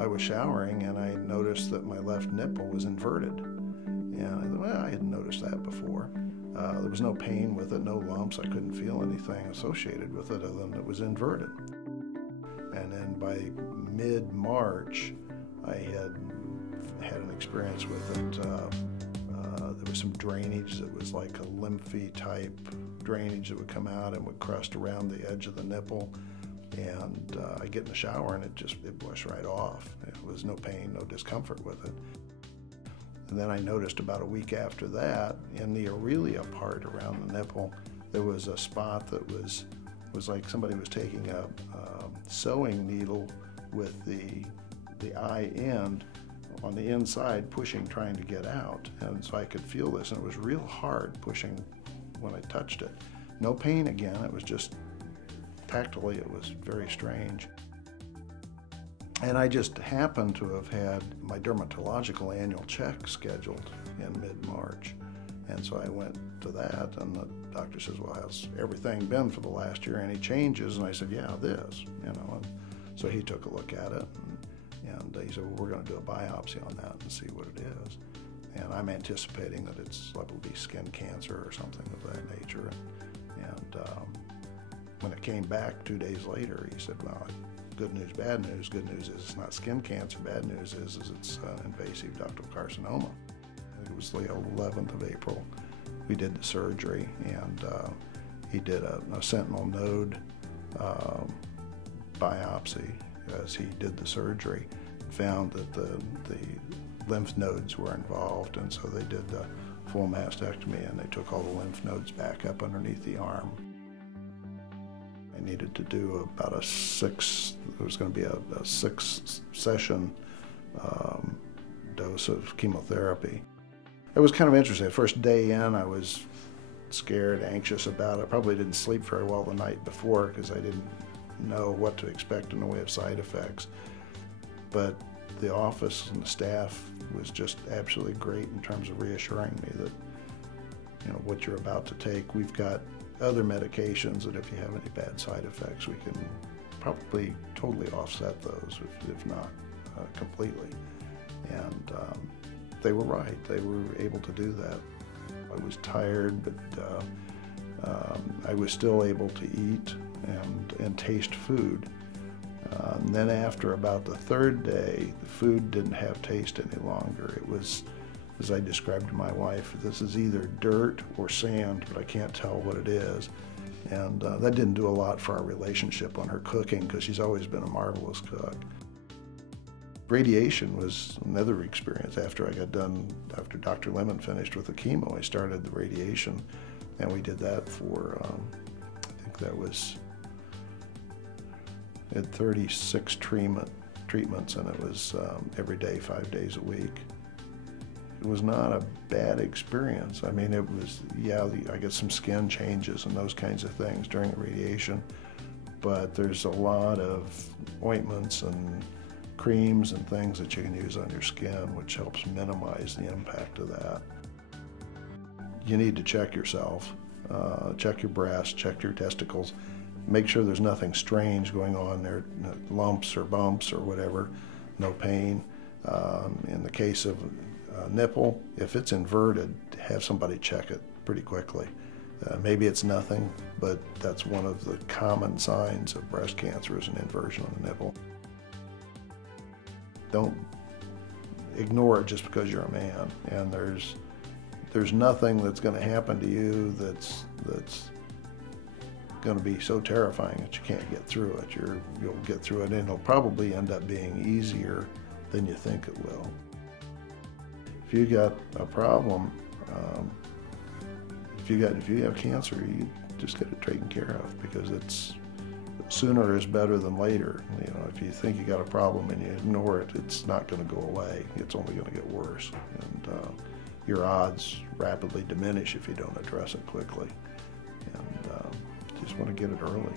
I was showering and I noticed that my left nipple was inverted. And I thought, well, I hadn't noticed that before. There was no pain with it, no lumps. I couldn't feel anything associated with it other than it was inverted. And then by mid-March, I had an experience with it. There was some drainage that was like a lymph-y type drainage that would come out and would crust around the edge of the nipple. And I get in the shower and it washed right off. There was no pain, no discomfort with it. And then I noticed about a week after that, in the areola part around the nipple, there was a spot that was like somebody was taking a sewing needle with the eye end on the inside, pushing, trying to get out. And so I could feel this, and it was real hard pushing when I touched it. No pain again, it was just tactually, it was very strange. And I just happened to have had my dermatological annual check scheduled in mid-March. And so I went to that, and the doctor says, well, how's everything been for the last year? Any changes? And I said, yeah, this, you know. And so he took a look at it, and he said, well, we're going to do a biopsy on that and see what it is. And I'm anticipating that it's liable to be skin cancer or something of that nature. And when it came back 2 days later, he said, well, good news, bad news. Good news is it's not skin cancer. Bad news is it's invasive ductal carcinoma. It was the 11th of April. We did the surgery, and he did a sentinel node biopsy as he did the surgery. Found that the lymph nodes were involved, and so they did the full mastectomy, and they took all the lymph nodes back up underneath the arm. I needed to do about it was going to be a 6-session dose of chemotherapy. It was kind of interesting. The first day in, I was scared, anxious about it. I probably didn't sleep very well the night before because I didn't know what to expect in the way of side effects. But the office and the staff was just absolutely great in terms of reassuring me that, you know, what you're about to take, we've got other medications that if you have any bad side effects, we can probably totally offset those, if not completely. And they were right. They were able to do that. I was tired, but I was still able to eat and taste food. And then after about the third day, the food didn't have taste any longer. It was, as I described to my wife, this is either dirt or sand, but I can't tell what it is. And that didn't do a lot for our relationship on her cooking, because she's always been a marvelous cook. Radiation was another experience. After I got done, after Dr. Lemon finished with the chemo, I started the radiation, and we did that for, I think that was, I had 36 treatments, and it was every day, 5 days a week. It was not a bad experience. I mean, it was, yeah, I get some skin changes and those kinds of things during the radiation, but there's a lot of ointments and creams and things that you can use on your skin, which helps minimize the impact of that. You need to check yourself, check your breasts, check your testicles, make sure there's nothing strange going on there, lumps or bumps or whatever, no pain. In the case of nipple, if it's inverted, have somebody check it pretty quickly. Maybe it's nothing, but that's one of the common signs of breast cancer is an inversion of the nipple. Don't ignore it just because you're a man, and there's nothing that's going to happen to you that's going to be so terrifying that you can't get through it. You'll get through it, and it'll probably end up being easier than you think it will. If you got a problem, if you have cancer, you just get it taken care of, because it's sooner is better than later. You know, if you think you got a problem and you ignore it, it's not going to go away. It's only going to get worse, and your odds rapidly diminish if you don't address it quickly. And you just want to get it early.